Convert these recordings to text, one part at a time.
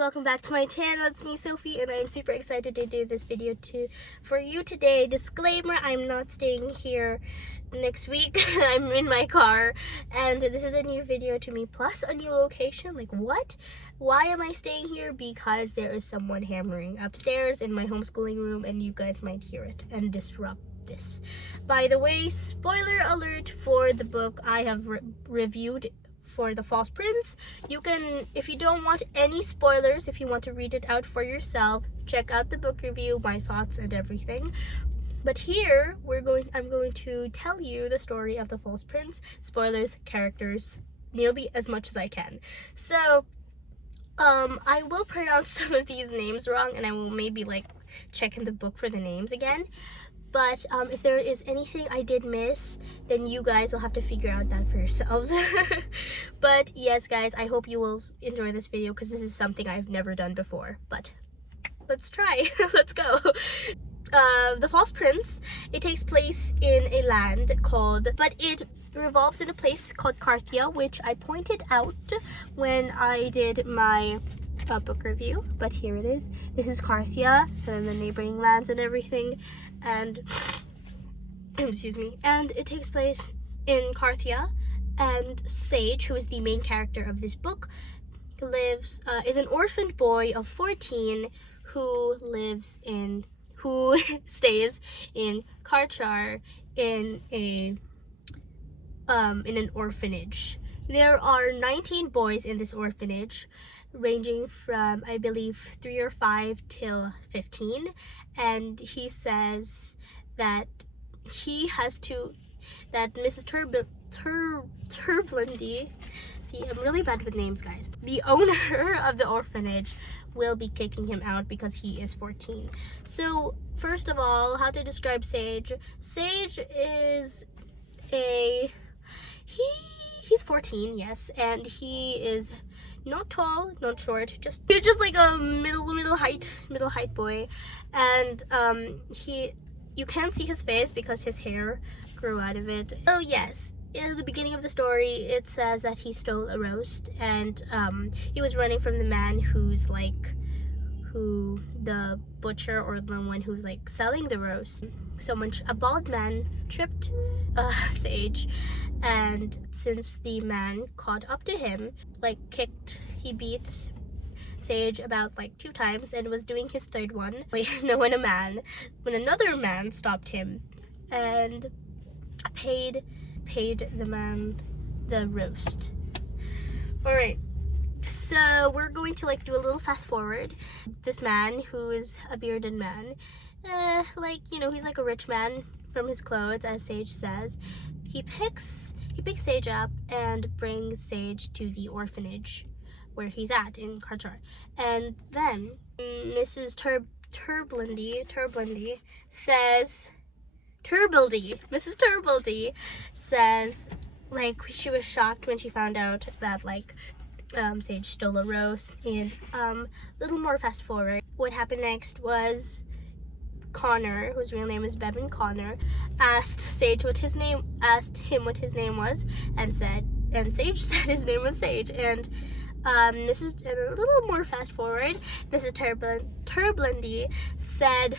welcome back to my channel. It's me, Sophie, and I'm super excited to do this video for you today. Disclaimer, I'm not staying here next week. I'm in my car, and this is a new video to me, plus a new location. Like, what? Why am I staying here? Because there is someone hammering upstairs in my homeschooling room, and you guys might hear it and disrupt this. By the way, spoiler alert for the book I have reviewed for The False Prince. You can, if you don't want any spoilers, if you want to read it out for yourself, check out the book review, my thoughts and everything. But here I'm going to tell you the story of The False Prince, spoilers, characters, nearly as much as I can. So I will pronounce some of these names wrong, and I will maybe check in the book for the names again. But if there is anything I did miss, then you guys will have to figure out that for yourselves. But yes, guys, I hope you will enjoy this video because this is something I've never done before. But let's try. Let's go. The False Prince, it takes place in a land but it revolves in a place called Carthia, which I pointed out when I did my book review. But here it is. This is Carthia, and then the neighboring lands and everything. And excuse me, and it takes place in Carthia, and Sage, who is the main character of this book, is an orphaned boy of 14 who stays in Karchar in an orphanage. There are 19 boys in this orphanage, ranging from, I believe, 3 or 5 till 15, and he says that Mrs. Turblandy, see, I'm really bad with names, guys. The owner of the orphanage will be kicking him out because he is 14. So, first of all, how to describe Sage? Sage is he's 14, yes, and he is not tall, not short, he's just like a middle height boy. And you can't see his face because his hair grew out of it. Oh yes, in the beginning of the story it says that he stole a roast, and he was running from the man who the butcher, or the one who's selling the roast. A bald man tripped Sage, and since the man caught up to him, he beat Sage about 2 times and was doing his third one. When another man stopped him and paid the man the roast. Alright, so we're going to do a little fast forward. This man, who is a bearded man, he's like a rich man from his clothes, as Sage says. He picks Sage up and brings Sage to the orphanage where he's at in Karchar. And then Mrs. Turblandy says, Mrs. Turbaldy says, she was shocked when she found out that Sage stole a roast. And little more fast forward. What happened next was Connor, whose real name is Bevan Connor, asked him what his name was, and Sage said his name was Sage. And a little more fast forward, Mrs. Turblandy said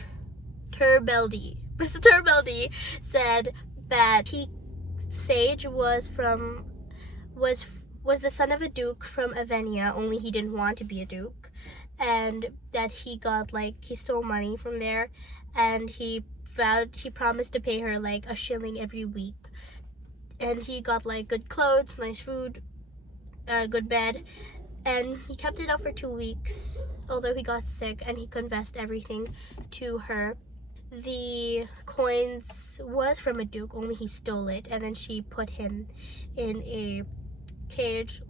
Mrs. Turbeldy said that Sage was the son of a duke from Avenia, only he didn't want to be a duke, and that he stole money from there, and he promised to pay her a shilling every week, and he got good clothes, nice food, good bed, and he kept it up for 2 weeks, although he got sick, and he confessed everything to her. The coins was from a duke, only he stole it, and then she put him in a cage,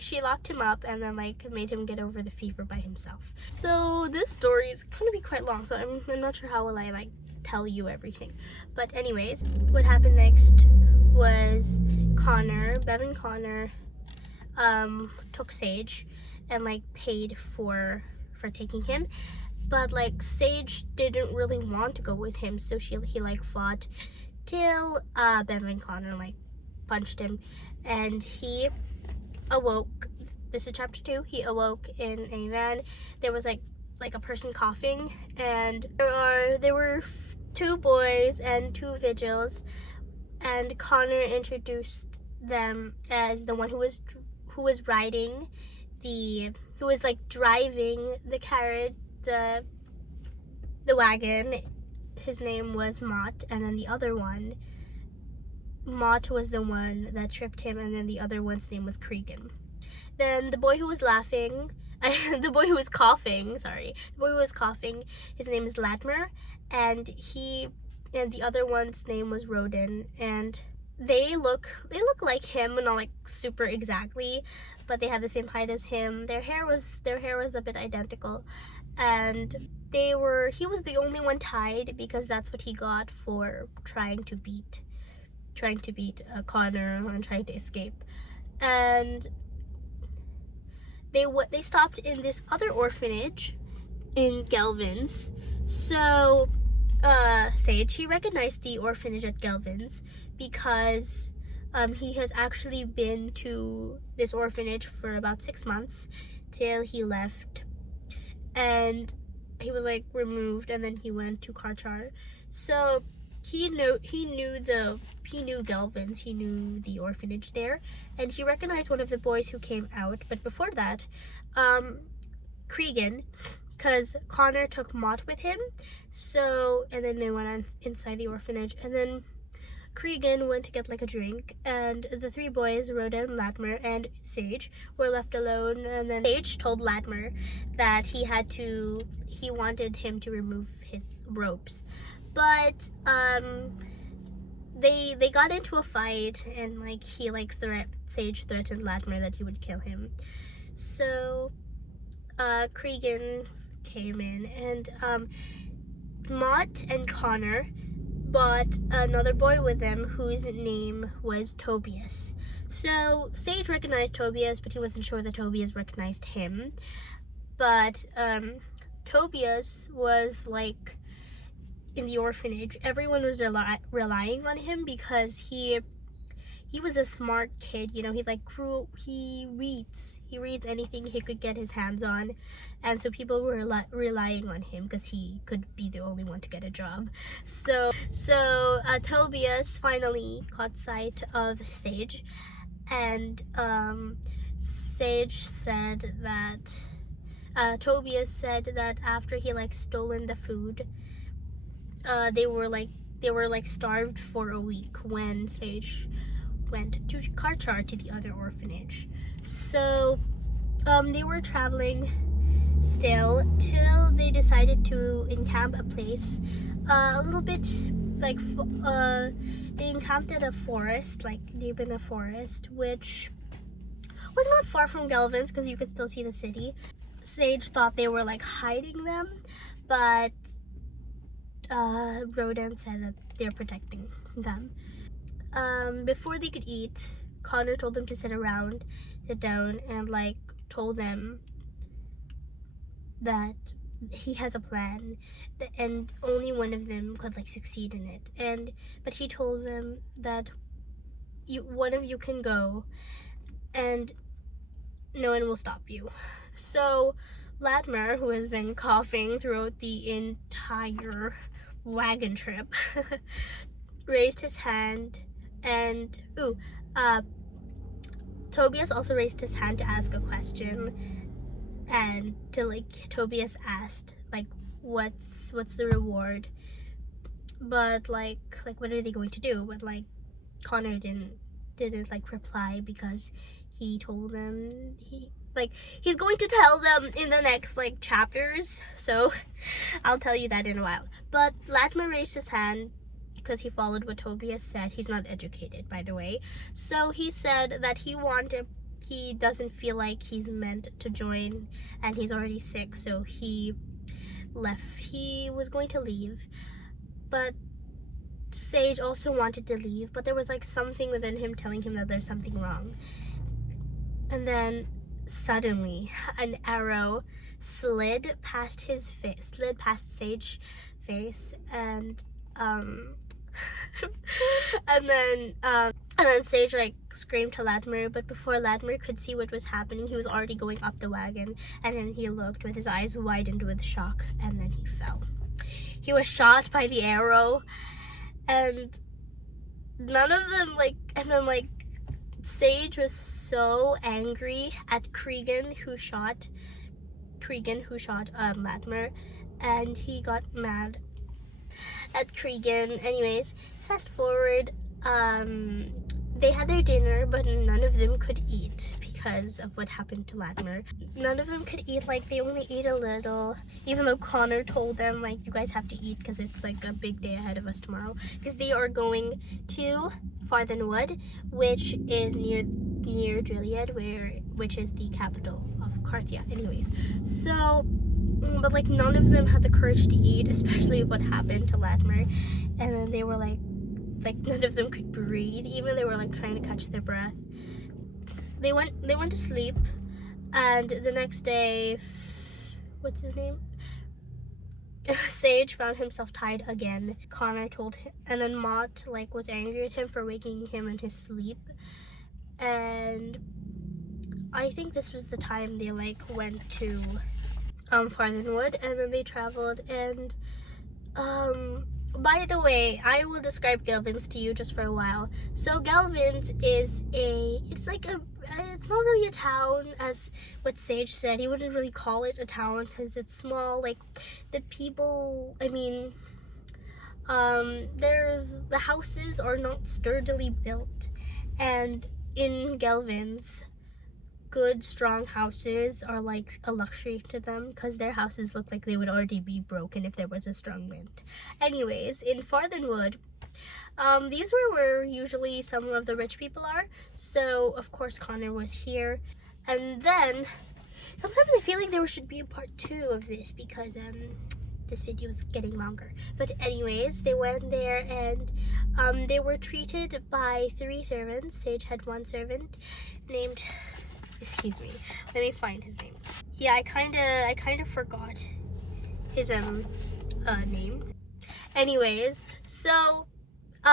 she locked him up, and then made him get over the fever by himself. So this story is gonna be quite long, so I'm not sure how will I tell you everything. But anyways, what happened next was Bevan Connor took Sage and paid for taking him. But Sage didn't really want to go with him, so he fought till Bevan Connor punched him, and he awoke this is chapter 2. He awoke in a van. There was like a person coughing, and there were 2 boys and 2 vigils, and Connor introduced them as the one who was riding who was like driving the carriage, the wagon. His name was Mott, and then the other one, Mott was the one that tripped him, and then the other one's name was Cregan. Then the boy who was laughing, the boy who was coughing, his name is Latimer, and the other one's name was Roden, and they look like him, but not like super exactly, but they had the same height as him. Their hair was a bit identical, and he was the only one tied because that's what he got for trying to beat Connor and trying to escape. And they stopped in this other orphanage in Galvin's. So Sage, he recognized the orphanage at Galvin's because he has actually been to this orphanage for about 6 months till he left, and he was like removed, and then he went to Karchar. So he knew Galvin's, he knew the orphanage there, and he recognized one of the boys who came out. But before that, Cregan, because Connor took Mott with him, and then they went inside the orphanage, and then Cregan went to get like a drink, and the 3 boys, Rhoda, Latimer, and Sage, were left alone. And then Sage told Latimer that he wanted him to remove his ropes, but they got into a fight, and like Sage threatened Latimer that he would kill him. So Cregan came in, and Mott and Connor brought another boy with them whose name was Tobias. So Sage recognized Tobias, but he wasn't sure that Tobias recognized him. But Tobias was like in the orphanage. Everyone was relying on him because he was a smart kid. You know, he reads anything he could get his hands on, and so people were relying on him because he could be the only one to get a job. So Tobias finally caught sight of Sage, and Tobias said that after he stolen the food, they were starved for a week when Sage went to Karchar, to the other orphanage. So they were traveling still till they decided to encamp a place a little bit they encamped at a forest, deep in a forest, which was not far from Galvin's because you could still see the city. Sage thought they were hiding them, but Rodan said that they're protecting them. Before they could eat, Connor told them to sit down, and told them that he has a plan, and only one of them could succeed in it. But he told them that one of you can go, and no one will stop you. So Latimer, who has been coughing throughout the entire wagon trip, raised his hand, and Tobias also raised his hand to ask a question, and Tobias asked what's the reward, but what are they going to do? But Connor didn't reply because he told them he's going to tell them in the next chapters, so I'll tell you that in a while. But Latimer raised his hand because he followed what Tobias said. He's not educated, by the way. So he said that he doesn't feel like he's meant to join, and he's already sick, so he left. He was going to leave, but Sage also wanted to leave, but there was something within him telling him that there's something wrong. And then suddenly an arrow slid past Sage's face, and And then Sage like screamed to Latimer, but before Latimer could see what was happening, he was already going up the wagon. And then he looked with his eyes widened with shock, and then he fell. He was shot by the arrow, and none of them Sage was so angry at Cregan who shot Latimer, and he got mad at Cregan. Anyways, fast forward, they had their dinner, but none of them could eat because of what happened to Latimer. None of them could eat, like they only ate a little, even though Connor told them like, you guys have to eat because it's like a big day ahead of us tomorrow, because they are going to Farthenwood, which is near Gilead, which is the capital of Carthia. Anyways, so but like none of them had the courage to eat, especially what happened to Latimer. And then they were like none of them could breathe, even they were like trying to catch their breath. They went to sleep, and the next day, what's his name? Sage found himself tied again. Connor told him, and then Mott like was angry at him for waking him in his sleep. And I think this was the time they like went to Farthenwood, and then they traveled. And by the way, I will describe Gelvin's to you just for a while. So Gelvin's is it's not really a town, as what Sage said. He wouldn't really call it a town since it's small. Like the people, the houses are not sturdily built, and in Gelvin's, good strong houses are like a luxury to them because their houses look like they would already be broken if there was a strong wind. Anyways, in Farthenwood, these were where usually some of the rich people are. So of course Connor was here. And then sometimes I feel like there should be a part 2 of this because this video is getting longer. But anyways, they went there, and they were treated by 3 servants. Sage had 1 servant named, excuse me, let me find his name. Yeah, I kind of forgot his name. Anyways, so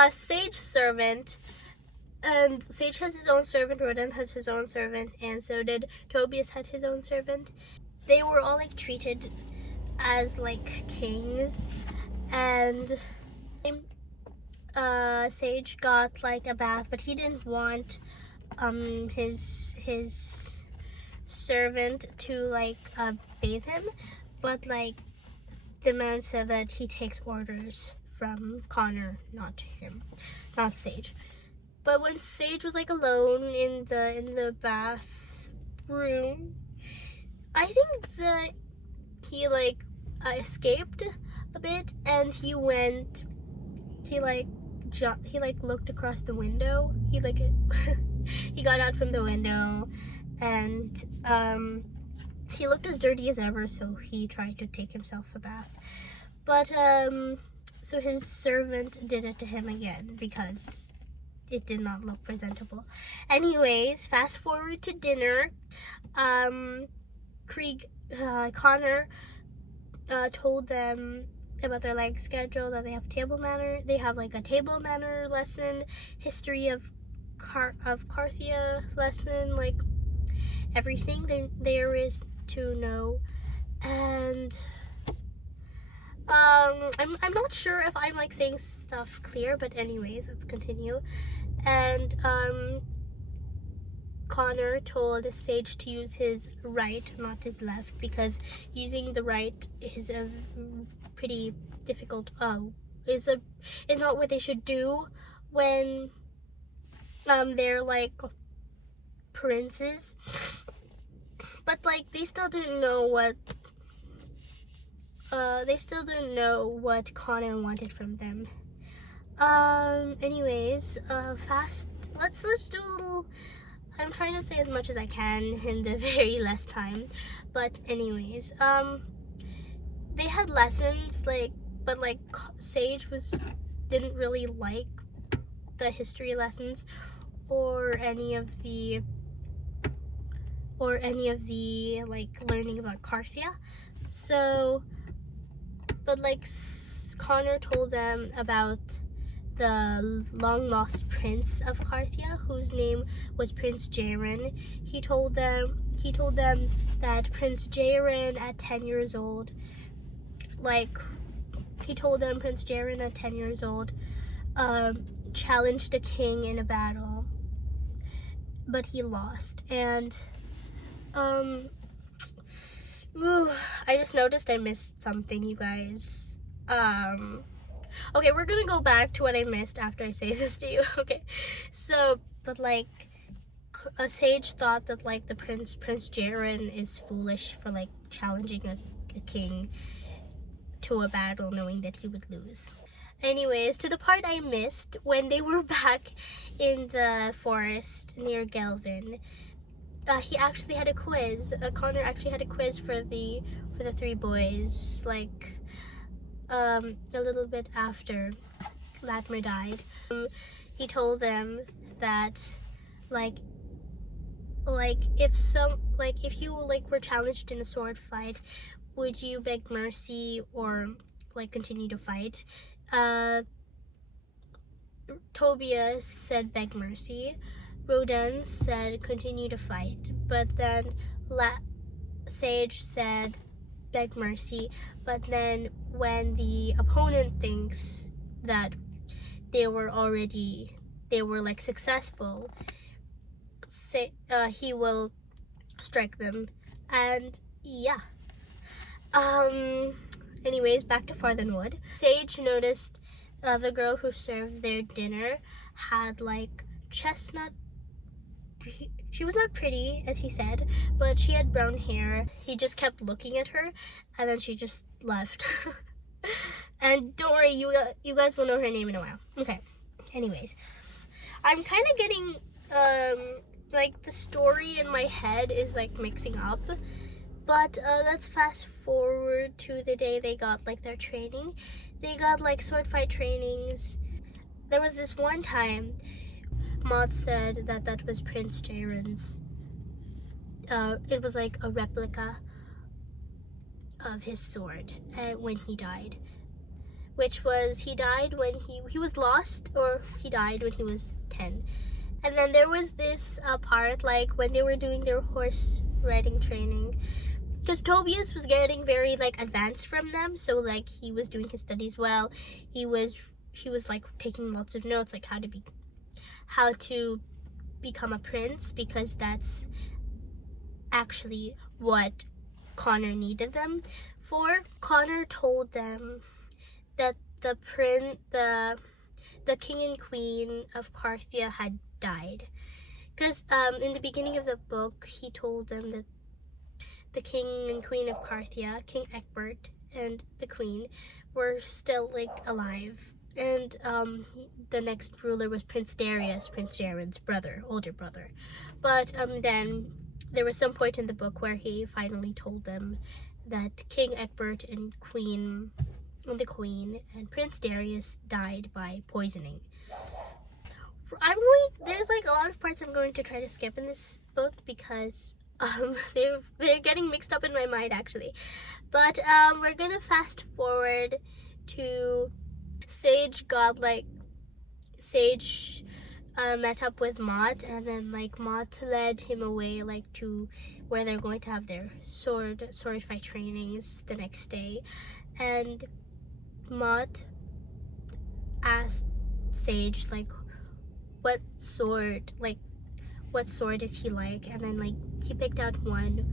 Sage servant, and Sage has his own servant, Rodan has his own servant, and so did Tobias had his own servant. They were all like treated as like kings, and Sage got like a bath, but he didn't want his servant to like bathe him, but like the man said that he takes orders from Connor, not him, not Sage. But when Sage was like alone in the bathroom, I think that he like escaped a bit, and he looked across the window. He like he got out from the window, and he looked as dirty as ever, so he tried to take himself a bath. But so his servant did it to him again because it did not look presentable. Anyways, fast forward to dinner. Connor told them about their like schedule, that they have table manner. They have like a table manner lesson, history of Carthia lesson, like everything there is to know. And I'm not sure if I'm like saying stuff clear, but anyways, let's continue. And Connor told Sage to use his right, not his left, because using the right is a pretty difficult is not what they should do when they're like princes. But like they still didn't know what Connor wanted from them. Anyways, let's do a little. I'm trying to say as much as I can in the very less time, but anyways, they had lessons, but Sage didn't really like the history lessons or any of the like learning about Carthia. So, but Connor told them about the long lost prince of Carthia, whose name was Prince Jairin. He told them that Prince Jairin at 10 years old, challenged the king in a battle, but he lost. And I just noticed I missed something, you guys. Okay, we're gonna go back to what I missed after I say this to you. Okay, so, but like, a sage thought that like the Prince Jairin is foolish for like challenging a king to a battle knowing that he would lose. Anyways, to the part I missed, when they were back in the forest near Gelvin, he actually had a quiz. Connor actually had a quiz for the 3 boys, like a little bit after Latimer died. He told them that if you were challenged in a sword fight, would you beg mercy or like continue to fight? Tobias said beg mercy. Rodan said continue to fight. But then Sage said beg mercy. But then when the opponent thinks that they were like successful, he will strike them. And yeah. Anyways, back to Farthenwood. Sage noticed the girl who served their dinner had like chestnut. She was not pretty, as he said, but she had brown hair. He just kept looking at her, and then she just left. And don't worry, you guys will know her name in a while. Okay. Anyways, I'm kind of getting like the story in my head is like mixing up. But let's fast forward to the day they got like their training. They got like sword fight trainings. There was this one time Maud said that was Prince Jairin's. It was like a replica of his sword when he died. Which was, he died when he was lost, or he died when he was 10. And then there was this part like when they were doing their horse riding training. Because Tobias was getting very like advanced from them, so like he was doing his studies well. He was like taking lots of notes, like how to become a prince, because that's actually what Connor needed them for. Connor told them that the king and queen of Carthia had died. Because in the beginning of the book, he told them that the king and queen of Carthia, King Egbert and the queen, were still like alive. And the next ruler was Prince Darius, Prince Jairin's older brother. But then there was some point in the book where he finally told them that King Egbert and the queen and Prince Darius died by poisoning. There's like a lot of parts I'm going to try to skip in this book because they're getting mixed up in my mind actually. But we're gonna fast forward to Sage met up with Mott, and then like Mott led him away like to where they're going to have their sword fight trainings the next day. And Mott asked Sage like what sword does he like, and then like he picked out one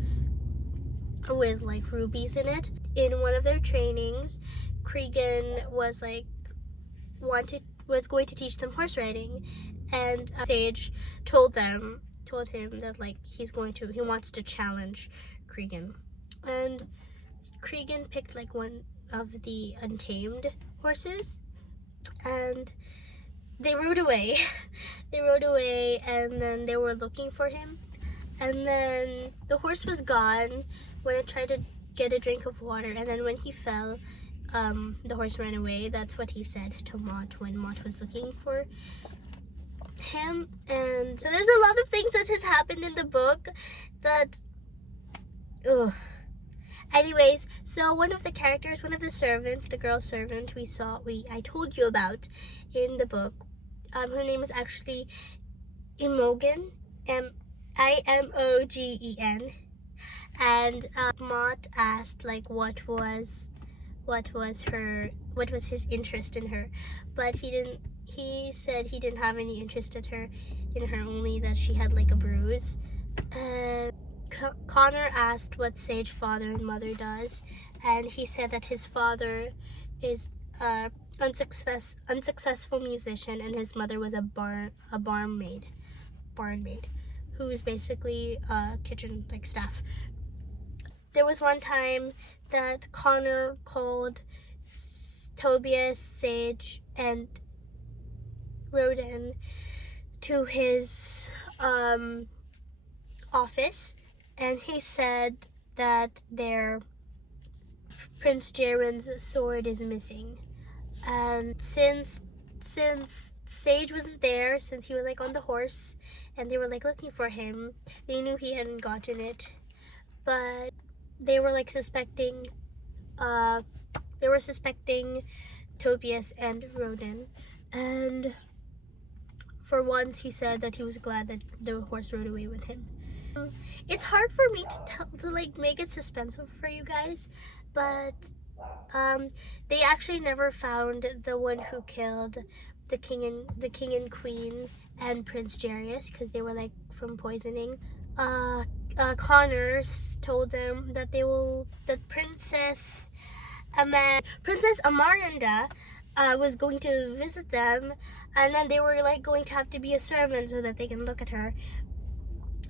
with like rubies in it. In one of their trainings, Cregan was going to teach them horse riding, and Sage told him that like he wants to challenge Cregan. And Cregan picked like one of the untamed horses, and they rode away. And then they were looking for him. And then the horse was gone when it tried to get a drink of water. And then when he fell, the horse ran away. That's what he said to Mott when Mott was looking for him. And so there's a lot of things that has happened in the book that, Anyways, so one of the characters, one of the servants, the girl servant I told you about in the book, her name is actually Imogen, Imogen, and Mott asked like what was his interest in her, but he said he didn't have any interest in her, only that she had like a bruise. And Connor asked what Sage's father and mother does, and he said that his father is a unsuccessful musician, and his mother was a barn maid, who is basically kitchen like staff. There was one time that Connor called Tobias, Sage, and Roden to his office, and he said that their Prince Jaren's sword is missing. And since Sage wasn't there, since he was like on the horse and they were like looking for him, they knew he hadn't gotten it. But they were like suspecting Tobias and Roden. And for once he said that he was glad that the horse rode away with him. It's hard for me to like make it suspenseful for you guys, but they actually never found the one who killed the king and queen and Prince Jarius, because they were like from poisoning. Connor told them that Princess Amaranda was going to visit them, and then they were like going to have to be a servant so that they can look at her.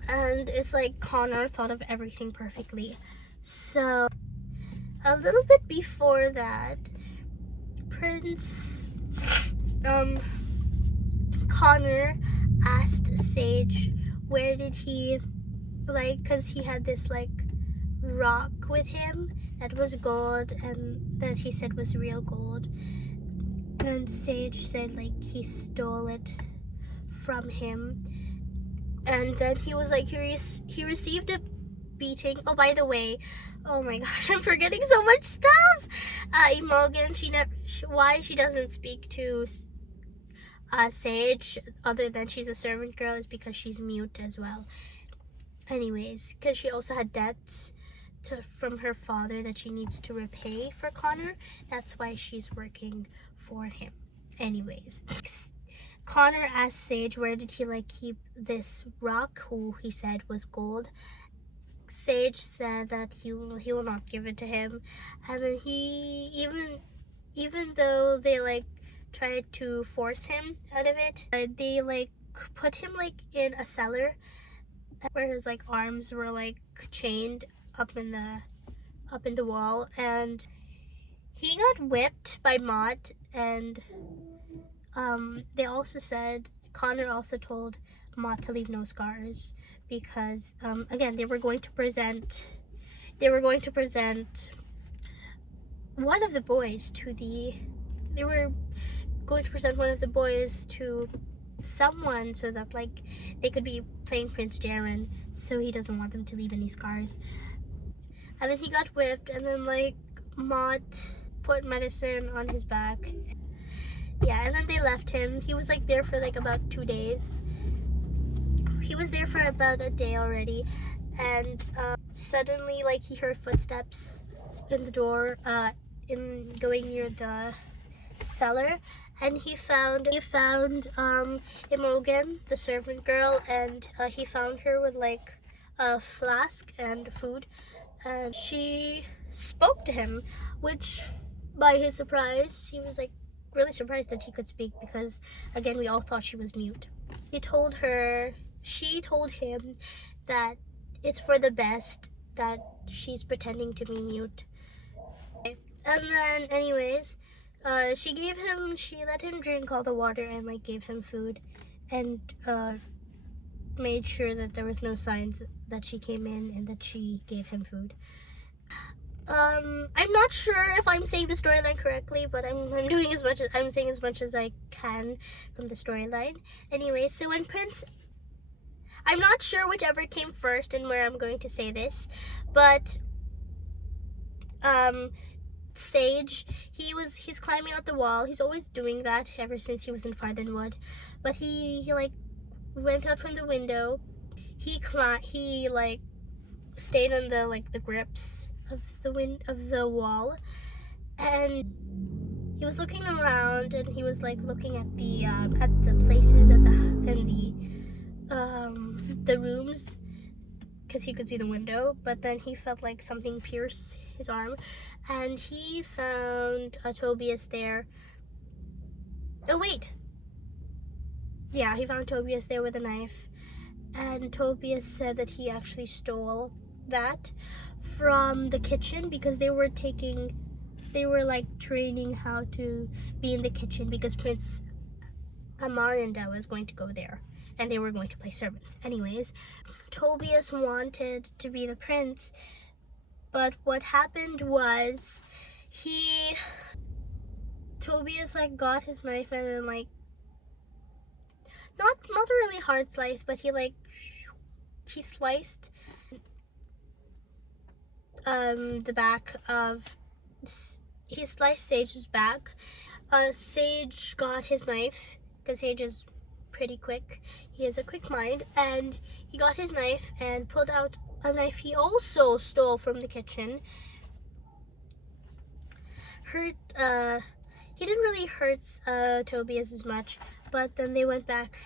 And it's like Connor thought of everything perfectly. So a little bit before that, Connor asked Sage where did he, like, because he had this like rock with him that was gold and that he said was real gold, and Sage said like he stole it from him. And then he was like, he received a beating. Oh, by the way, oh my gosh, I'm forgetting so much stuff. Imogen, why she doesn't speak to Sage other than she's a servant girl is because she's mute as well. Anyways, because she also had debts from her father that she needs to repay for Connor. That's why she's working for him. Anyways, Connor asked Sage where did he like keep this rock, who he said was gold. Sage said that he will not give it to him, and then he even though they like tried to force him out of it, they like put him like in a cellar where his like arms were like chained up in the wall, and he got whipped by Mott. And they also said, Connor also told Mott to leave no scars, because again they were going to present one of the boys to someone so that like they could be playing Prince Jaren, so he doesn't want them to leave any scars. And then he got whipped, and then like Mott put medicine on his back. Yeah, and then they left him. He was like there for like about 2 days. He was there for about a day already, and suddenly like he heard footsteps in the door, going near the cellar, and he found Imogen, the servant girl, and he found her with like a flask and food, and she spoke to him, which by his surprise, he was like really surprised that he could speak, because again we all thought she was mute. She told him that it's for the best that she's pretending to be mute. And then anyways, she let him drink all the water and like gave him food, and made sure that there was no signs that she came in and that she gave him food. I'm not sure if I'm saying the storyline correctly, but I'm saying as much as I can from the storyline. Anyway, so when I'm not sure whichever came first and where I'm going to say this, but Sage, he's climbing out the wall. He's always doing that ever since he was in Farthenwood. But he like went out from the window. He like stayed on the grips of the wall, and he was looking around, and he was like looking at the places in the rooms, because he could see the window. But then he felt like something pierce his arm, and he found Tobias there. Oh wait, yeah, he found Tobias there with a knife, and Tobias said that he actually stole that from the kitchen, because they were like training how to be in the kitchen, because Prince Amarinda was going to go there, and they were going to play servants. Anyways, Tobias wanted to be the prince, but what happened was Tobias like got his knife, and then like not a really hard slice, but he sliced the back of he sliced Sage's back. Sage got his knife, because Sage is pretty quick. He has a quick mind, and he got his knife and pulled out a knife he also stole from the kitchen. He didn't really hurt Tobias as much, but then they went back.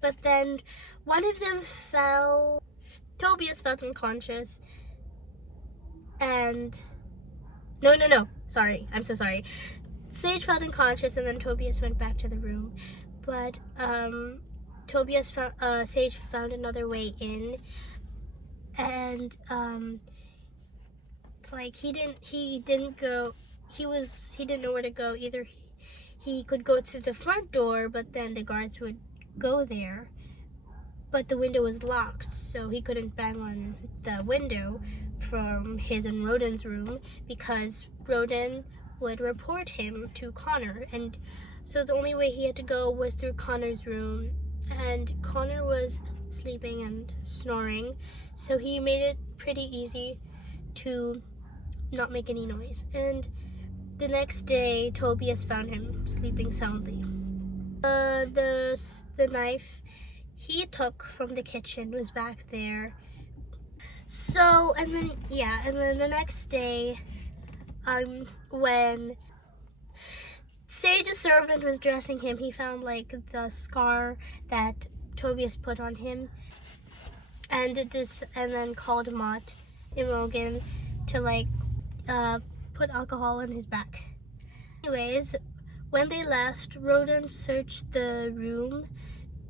But then one of them fell. Tobias felt unconscious, and no, sorry, I'm so sorry. Sage felt unconscious, and then Tobias went back to the room. But Sage found another way in, and like he didn't know where to go. Either he could go to the front door, but then the guards would go there, but the window was locked, so he couldn't bang on the window from his and Roden's room, because Roden would report him to Connor, and so the only way he had to go was through Connor's room, and Connor was sleeping and snoring, so he made it pretty easy to not make any noise. And the next day, Tobias found him sleeping soundly. The knife he took from the kitchen was back there. So, and then the next day, when Sage's servant was dressing him, he found like the scar that Tobias put on him, and then called Mott Imogen to like put alcohol in his back. Anyways, when they left, Roden searched the room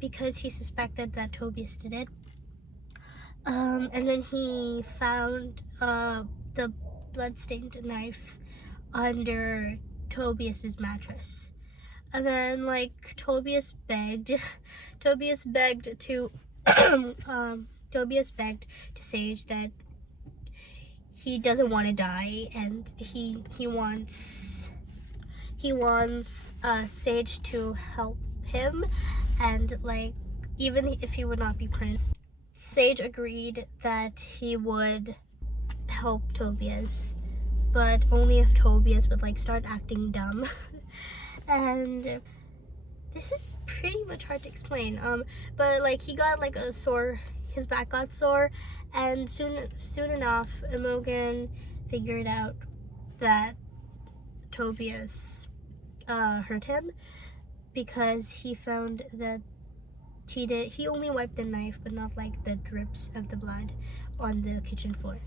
because he suspected that Tobias did it. And then he found the bloodstained knife under Tobias's mattress. And then like Tobias begged to Sage that he doesn't want to die, and he wants Sage to help him, and like even if he would not be prince, Sage agreed that he would help Tobias, but only if Tobias would like start acting dumb. And this is pretty much hard to explain, but like he got like a sore, his back got sore, and soon enough Imogen figured out that Tobias hurt him, because he found that he only wiped the knife, but not like the drips of the blood on the kitchen floor.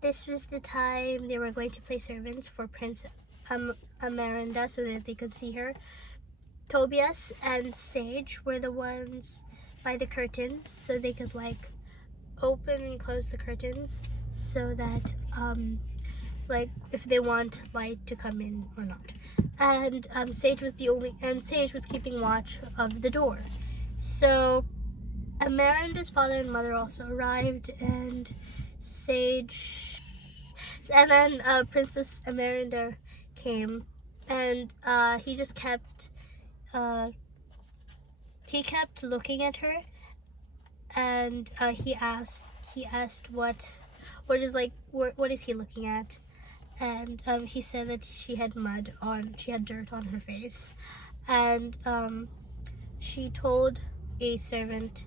This was the time they were going to play servants for Prince Amarinda, so that they could see her. Tobias and Sage were the ones by the curtains, so they could like open and close the curtains, so that like if they want light to come in or not. And Sage was keeping watch of the door. So Amarinda's father and mother also arrived, and then Princess Amarinda came, and he kept looking at her, and he asked what is he looking at, and he said that she had dirt on her face, and she told a servant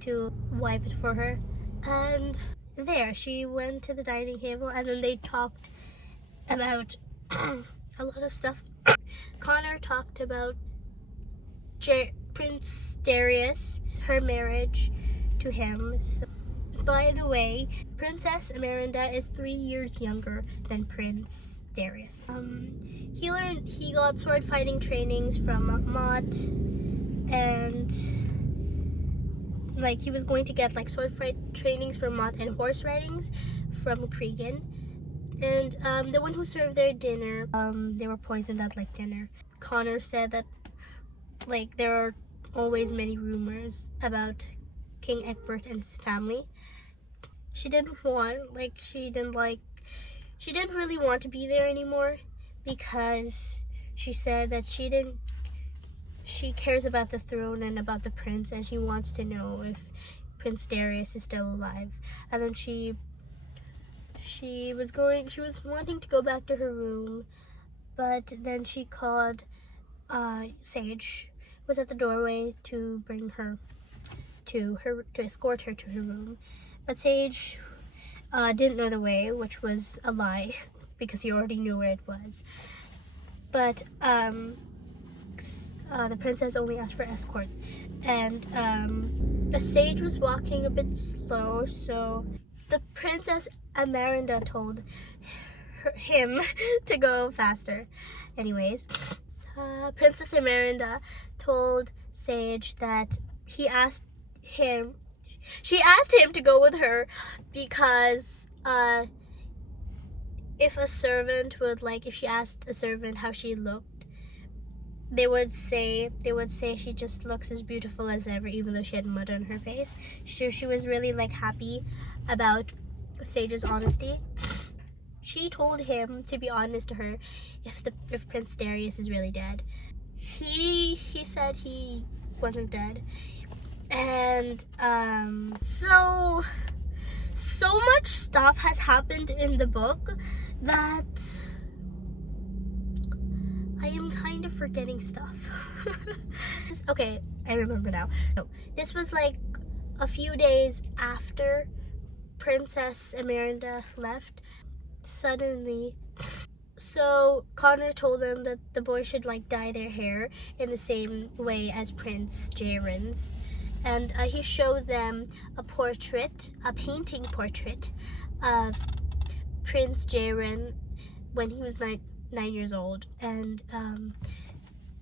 to wipe it for her, and there she went to the dining table, and then they talked about a lot of stuff. Connor talked about Prince Darius, her marriage to him. So, by the way, Princess Amaranda is 3 years younger than Prince Darius. He got sword fighting trainings from Mott, and like he was going to get like sword fight trainings from Mott and horse ridings from Cregan. And the one who served their dinner, they were poisoned at like dinner. Connor said that like there are always many rumors about King Egbert and his family. She didn't really want to be there anymore, because she said that she cares about the throne and about the prince, and she wants to know if Prince Darius is still alive. And then she was wanting to go back to her room, but then she called Sage, was at the doorway to bring her to escort her to her room. But Sage didn't know the way, which was a lie because he already knew where it was. But the princess only asked for escort, and Sage was walking a bit slow, so the Princess Amaranda told him to go faster. Anyways, Princess Amaranda told Sage that she asked him to go with her because if she asked a servant how she looked, they would say she just looks as beautiful as ever, even though she had mud on her face. She was really like happy about Sage's honesty. She told him to be honest to her if Prince Darius is really dead. He said he wasn't dead, and so much stuff has happened in the book that I am kind of forgetting stuff. Okay, I remember now. No, this was like a few days after Princess Amaranda left. Suddenly, so Connor told them that the boys should like dye their hair in the same way as Prince Jaren's, and he showed them a painting portrait of Prince Jaren when he was 9 years old, and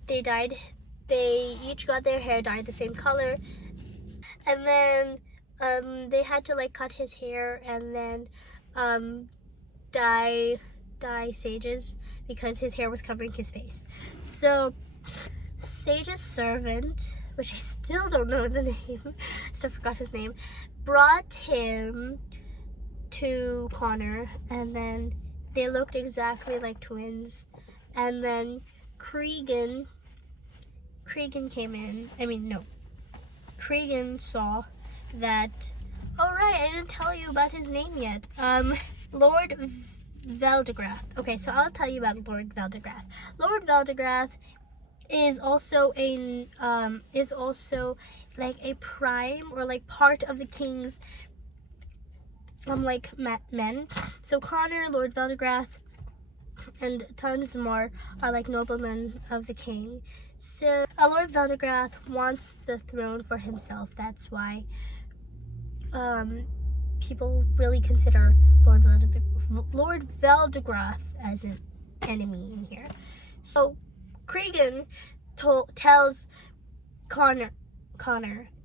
they each got their hair dyed the same color, and then they had to like cut his hair and then dye Sage's because his hair was covering his face. So Sage's servant, which I still don't know the name, still forgot his name, brought him to Connor, and then they looked exactly like twins. And then Cregan came in. Cregan saw that. Oh right, I didn't tell you about his name yet. Lord Veldegrath. Okay, so I'll tell you about Lord Veldegrath. Lord Veldegrath is also like a prime or like part of the king's men. So Connor, Lord Veldegrath, and tons more are like noblemen of the king. So Lord Veldegrath wants the throne for himself. That's why people really consider Lord Veldegrath as an enemy in here. So Cregan tells Connor,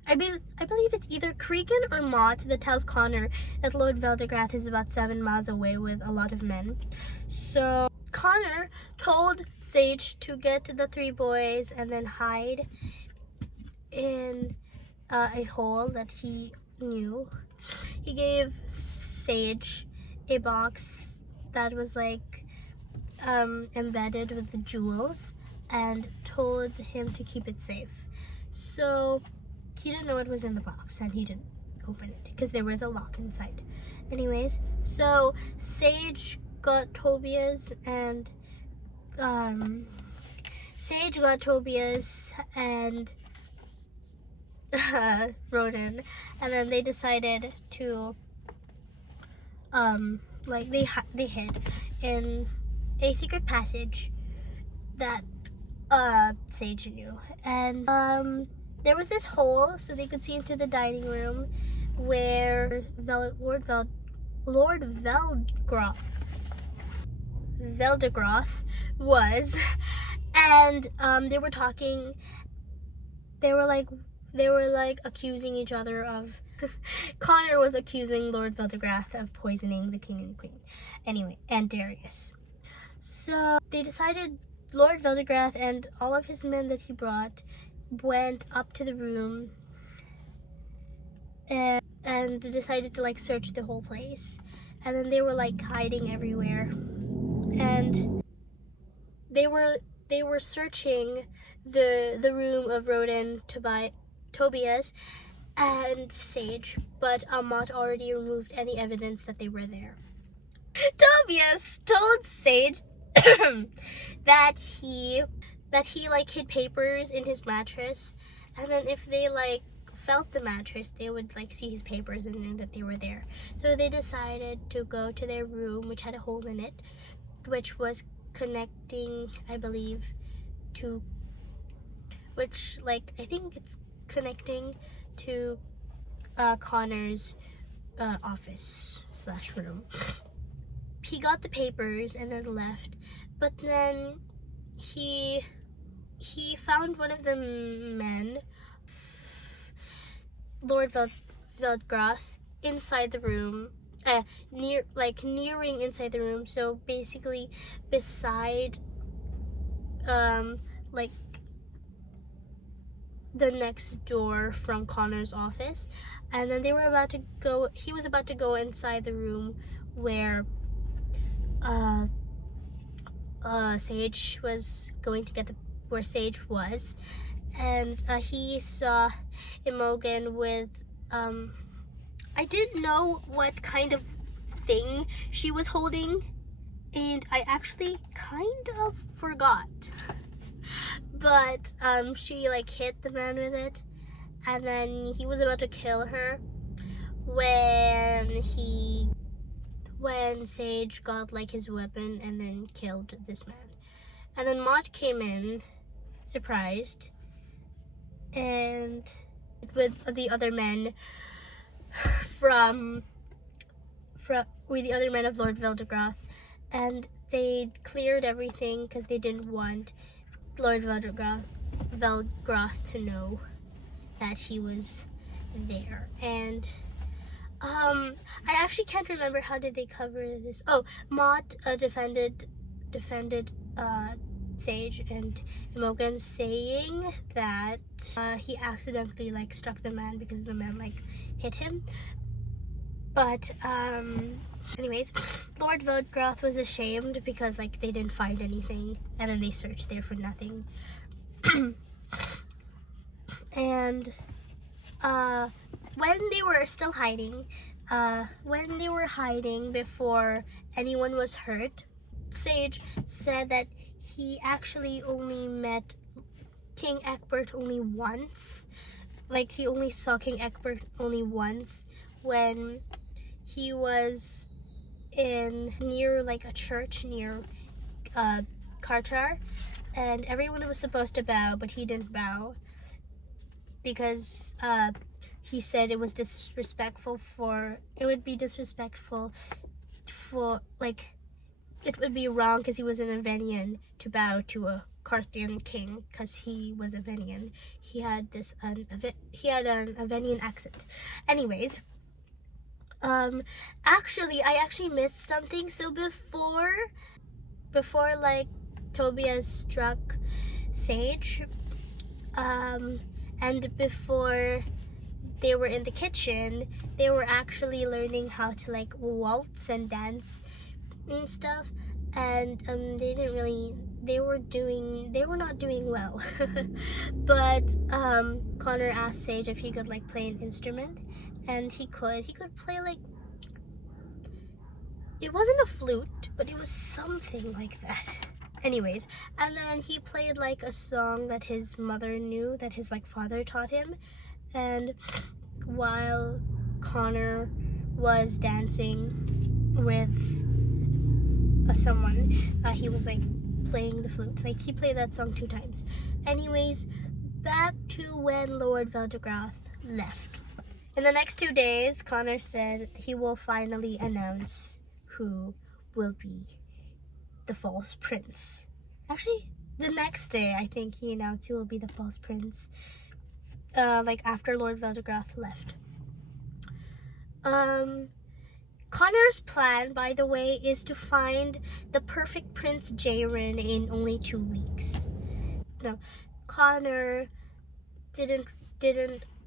I believe it's either Cregan or Mott that tells Connor that Lord Veldegrath is about 7 miles away with a lot of men. So Connor told Sage to get the 3 boys and then hide in a hole that he knew. He gave Sage a box that was like embedded with the jewels and told him to keep it safe. So he didn't know what was in the box, and he didn't. open it because there was a lock inside. Anyways, so Sage got Tobias and Ronan, and then they decided to they hid in a secret passage that Sage knew, and there was this hole so they could see into the dining room where Lord Veldegroth was, and they were talking. They were like accusing each other of. Connor was accusing Lord Veldegroth of poisoning the king and queen. Anyway, and Darius. So they decided Lord Veldegroth and all of his men that he brought went up to the room and decided to like search the whole place. And then they were like hiding everywhere. And they were searching the room of Rodan, Tobias, and Sage, but Amat already removed any evidence that they were there. Tobias told Sage that he like hid papers in his mattress, and then if they like felt the mattress, they would like see his papers and knew that they were there. So they decided to go to their room, which had a hole in it, which was connecting, I believe, to which like I think it's connecting to Connor's office / room. He got the papers and then left, but then he found one of the men, Lord Veldegroth, inside the room, nearing inside the room. So basically, beside, like the next door from Connor's office, and then they were about to go. He was about to go inside the room where Sage was going to get where Sage was, and he saw Imogen with I didn't know what kind of thing she was holding, and I actually kind of forgot. But she like hit the man with it, and then he was about to kill her when Sage got like his weapon and then killed this man. And then Mott came in, surprised, and with the other men with the other men of Lord Veldegroth, and they cleared everything because they didn't want Lord Veldegroth to know that he was there. And I actually can't remember how did they cover this. Oh, Mott defended Sage and Imogen, saying that he accidentally like struck the man because the man like hit him. But anyways, Lord Veldegroth was ashamed because like they didn't find anything, and then they searched there for nothing. And when they were still hiding, when they were hiding before anyone was hurt, Sage said that he actually only met King Egbert only once. Like he only saw King Egbert only once when he was near like a church near Kartar, and everyone was supposed to bow, but he didn't bow because he said it was disrespectful it would be wrong because he was an Avenian to bow to a Carthian king because he was Avenian. He had an Avenian accent. Anyways, actually I missed something. So before like Tobias struck Sage, and before they were in the kitchen, they were actually learning how to like waltz and dance and stuff, and they were not doing well. But Connor asked Sage if he could like play an instrument, and he could play like, it wasn't a flute, but it was something like that. Anyways, and then he played like a song that his mother knew, that his like father taught him. And while Connor was dancing with someone, he was like playing the flute. Like he played that song 2 times. Anyways, back to when Lord Veldegrath left. In the next 2 days, Connor said he will finally announce who will be the false prince. Actually, the next day, I think he announced who will be the false prince. Like after Lord Veldegrath left. Connor's plan, by the way, is to find the perfect Prince Jaren in only 2 weeks. No, Connor didn't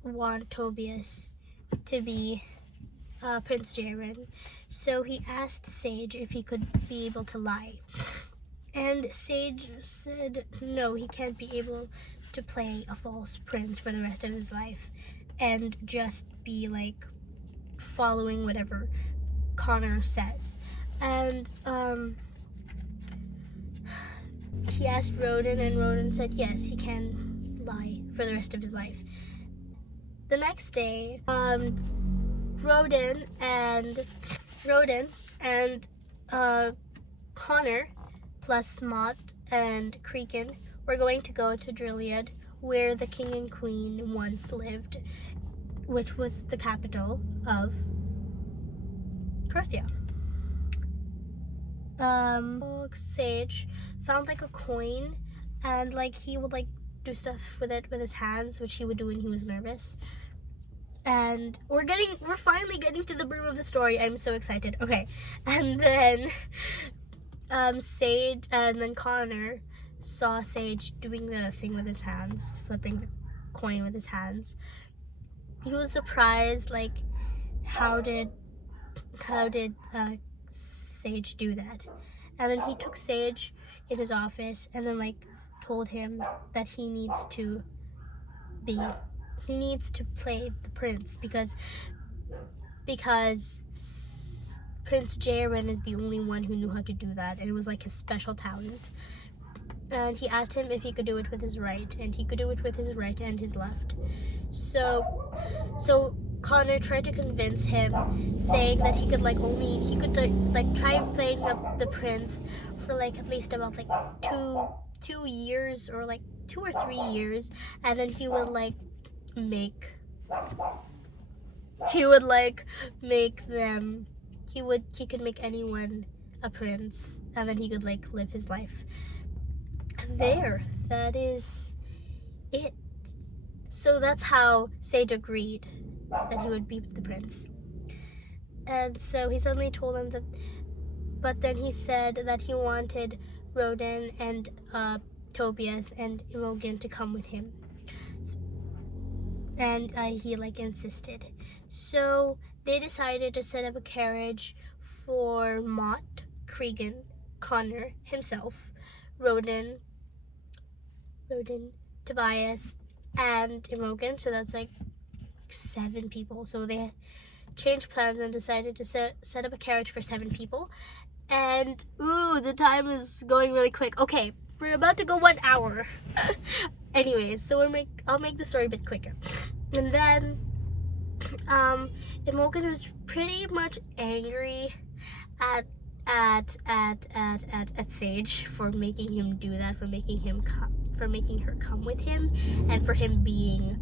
want Tobias to be Prince Jaren, so he asked Sage if he could be able to lie. And Sage said no, he can't be able to play a false prince for the rest of his life and just be like following whatever Connor says. And he asked Roden, and Roden said yes, he can lie for the rest of his life. The next day, Roden and Connor plus Mott and Creakin were going to go to Dryliad, where the king and queen once lived, which was the capital of Carthia. Sage found like a coin, and like he would like do stuff with it with his hands, which he would do when he was nervous. And we're finally getting to the brim of the story. I'm so excited. Okay, and then Sage and then Connor saw Sage doing the thing with his hands, flipping the coin with his hands. He was surprised, like, how did Sage do that? And then he took Sage in his office and then like told him that he needs to play the prince because Prince Jaren is the only one who knew how to do that, and it was like his special talent. And he asked him if he could do it with his right, and he could do it with his right and his left. So Connor tried to convince him, saying that he could try playing up the prince for like at least about like 2 years, or like 2 or 3 years, and then he could make anyone a prince, and then he could like live his life. That is it. So that's how Sage agreed that he would be the prince. And so he suddenly told him that, but then he said that he wanted Roden and Tobias and Imogen to come with him. And he like insisted. So they decided to set up a carriage for Mott, Creakin, Connor himself, Roden, Tobias, and Imogen. So that's like 7 people. So they changed plans and decided to set up a carriage for 7 people. And the time is going really quick. Okay, we're about to go 1 hour. Anyways, so I'll make the story a bit quicker. And then Imogen was pretty much angry at Sage for making him do that, for making her come with him, and for him being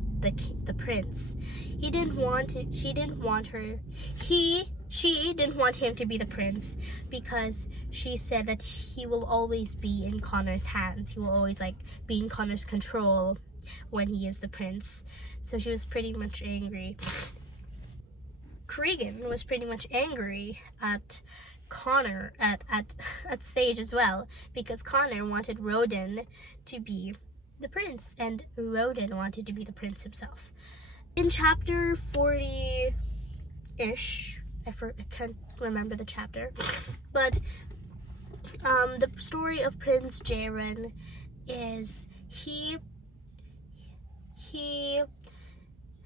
the prince. She didn't want him to be the prince, because she said that he will always be in Connor's hands. He will always like be in Connor's control when he is the prince. So she was pretty much angry. Creakin was pretty much angry at Connor, at Sage as well, because Connor wanted Roden to be the prince, and Roden wanted to be the prince himself. In chapter 40-ish, I can't remember the chapter, but the story of Prince Jaren is he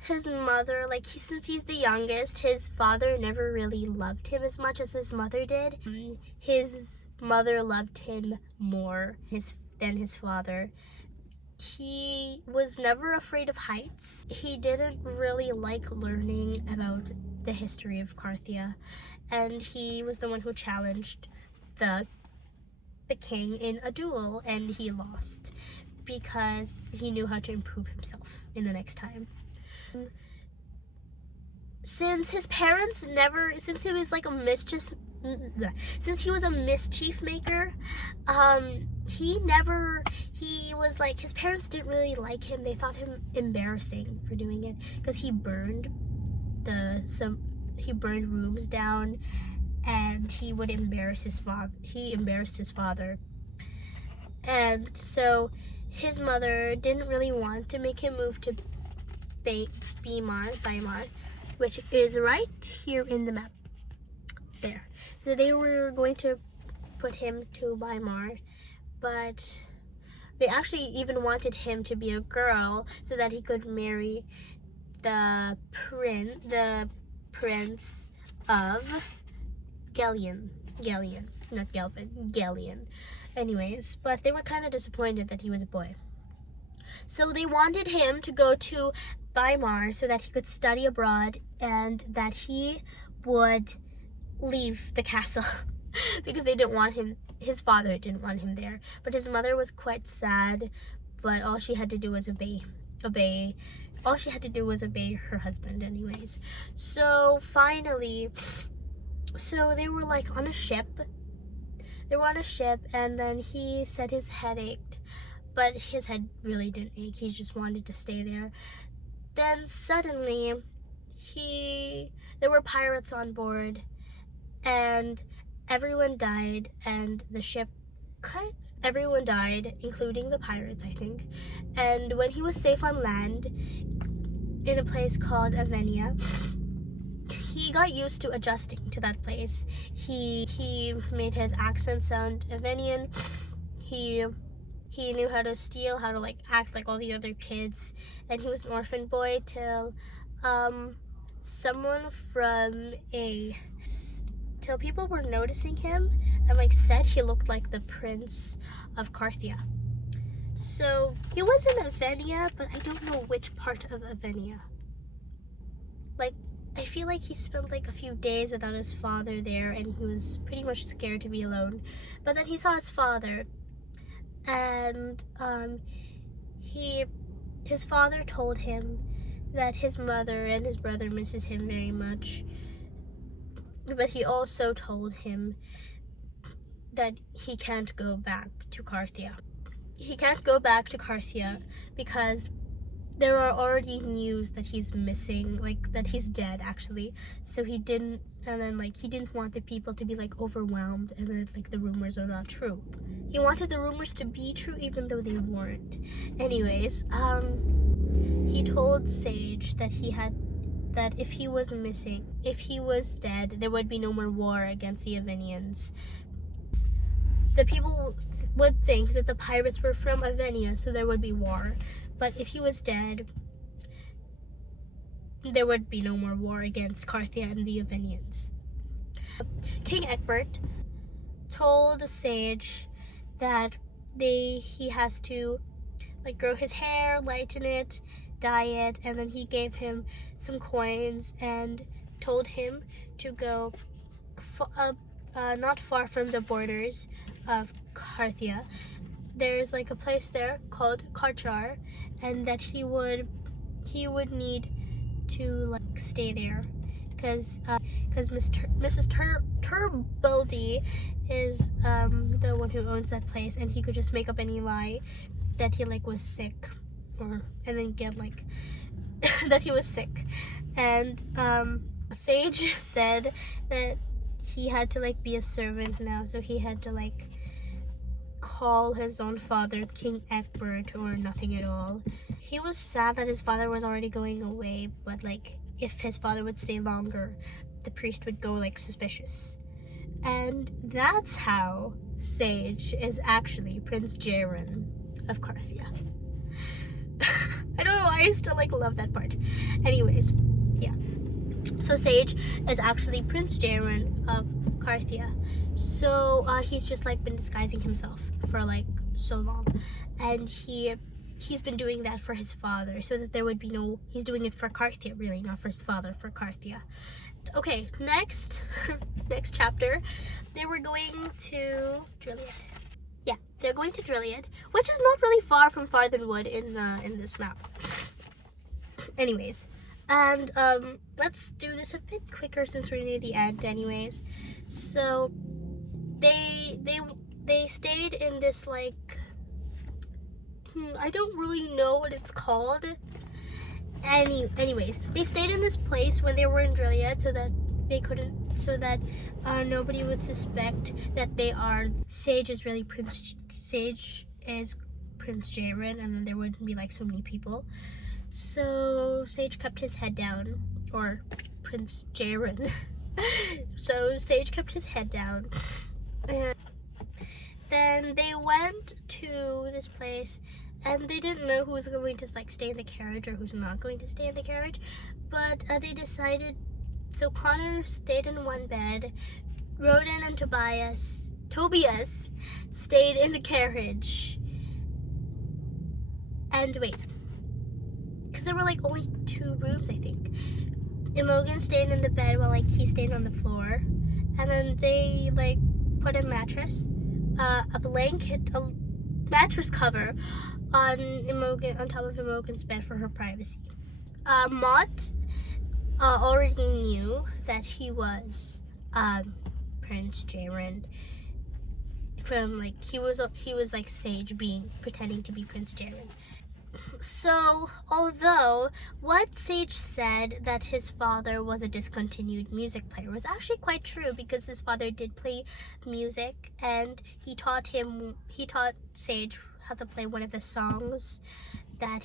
his mother, like, since he's the youngest, his father never really loved him as much as his mother did. His mother loved him more than his father. He was never afraid of heights. He didn't really like learning about the history of Carthia, and he was the one who challenged the king in a duel, and he lost because he knew how to improve himself in the next time. Since his parents never, since he was like a mischief maker, he was like, his parents didn't really like him. They thought him embarrassing for doing it because he burned rooms down, and he would embarrass his father. He embarrassed his father, and so his mother didn't really want to make him move to Weimar, which is right here in the map. There. So they were going to put him to Weimar, but they actually even wanted him to be a girl so that he could marry the prince of Gallian. Anyways, but they were kind of disappointed that he was a boy. So they wanted him to go to Weimar so that he could study abroad and that he would leave the castle because they didn't want him. His father didn't want him there, but his mother was quite sad, but all she had to do was obey her husband anyways. So finally, they were like on a ship. And then he said his head ached, but his head really didn't ache. He just wanted to stay there. Then suddenly, there were pirates on board, and everyone died, and the ship, everyone died, including the pirates, I think. And when he was safe on land, in a place called Avenia, he got used to adjusting to that place. He made his accent sound Avenian. He knew how to steal, how to like act like all the other kids, and he was an orphan boy till people were noticing him and like said he looked like the prince of Carthia. So he was in Avenia, but I don't know which part of Avenia. Like, I feel like he spent like a few days without his father there, and he was pretty much scared to be alone. But then he saw his father, and his father told him that his mother and his brother misses him very much. But he also told him that he can't go back to Carthia. He can't go back to Carthia because there are already news that he's missing, like that he's dead actually. So he didn't want the people to be like overwhelmed and then like the rumors are not true. He wanted the rumors to be true even though they weren't. Anyways, he told Sage that if he was dead, there would be no more war against the Avenians. The people would think that the pirates were from Avenia, so there would be war. But if he was dead, there would be no more war against Carthia and the Avenians. King Egbert told Sage that he has to like grow his hair, lighten it, dye it, and then he gave him some coins and told him to go not far from the borders of Carthia. There's like a place there called Karchar, and that he would need to like stay there because Mrs. Turbaldy is the one who owns that place, and he could just make up any lie that he like was sick, and then get like that he was sick. And Sage said that he had to like be a servant now, so he had to like call his own father King Egbert or nothing at all. He was sad that his father was already going away, but like if his father would stay longer, the priest would go like suspicious. And that's how Sage is actually Prince Jaren of Carthia. I don't know why I still like love that part. Anyways, yeah. So Sage is actually Prince Jaren of Carthia. So he's just like been disguising himself for like so long, and he's been doing that for his father, so that there would be no. He's doing it for Carthia, really, not for his father, for Carthia. Okay, next chapter, they were going to Drilliad. Yeah, they're going to Drilliad, which is not really far from Farthenwood in this map. Anyways, and let's do this a bit quicker since we're near the end. Anyways, so they stayed in this like I don't really know what it's called. Anyways, they stayed in this place when they were in Drilliad, so that nobody would suspect that they are. Sage is Prince Jaren, and then there wouldn't be like so many people. So Sage kept his head down, or Prince Jaren. So Sage kept his head down, and then they went to this place, and they didn't know who was going to like stay in the carriage or who's not going to stay in the carriage, but they decided. So Connor stayed in one bed, Roden and Tobias stayed in the carriage. And wait, because there were like only 2 rooms, I think. Imogen stayed in the bed while like he stayed on the floor, and then they like put a mattress, a blanket, a mattress cover on top of Imogen's bed for her privacy. Mott already knew that he was Prince Jaren from like he was like Sage pretending to be Prince Jaren. So although what Sage said that his father was a discontinued music player was actually quite true, because his father did play music, and he taught Sage how to play one of the songs that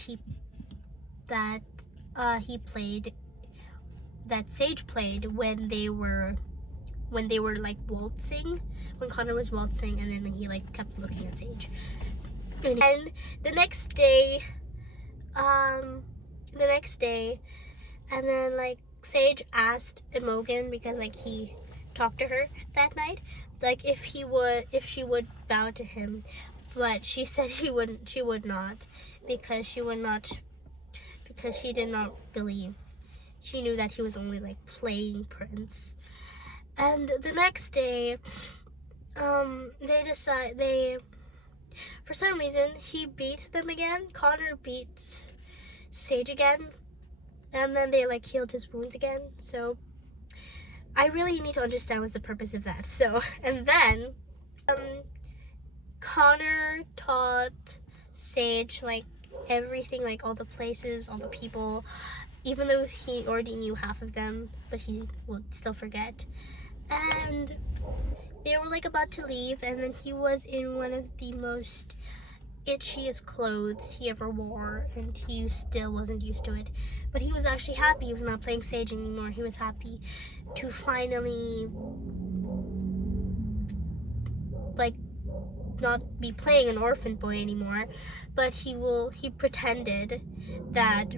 Sage played when they were like waltzing, when Connor was waltzing, and then he like kept looking at Sage. And the next day, and then like Sage asked Imogen, because like he talked to her that night, like if she would bow to him, but she said she would not, because she did not believe. She knew that he was only like playing Prince. And the next day, for some reason, he beat them again. Connor beat Sage again, and then they like healed his wounds again. So I really need to understand what's the purpose of that. So, and then Connor taught Sage like everything, like all the places, all the people, even though he already knew half of them, but he would still forget. And they were like about to leave, and then he was in one of the most itchiest clothes he ever wore, and he still wasn't used to it. But he was actually happy. He was not playing Sage anymore. He was happy to finally like not be playing an orphan boy anymore, but he pretended that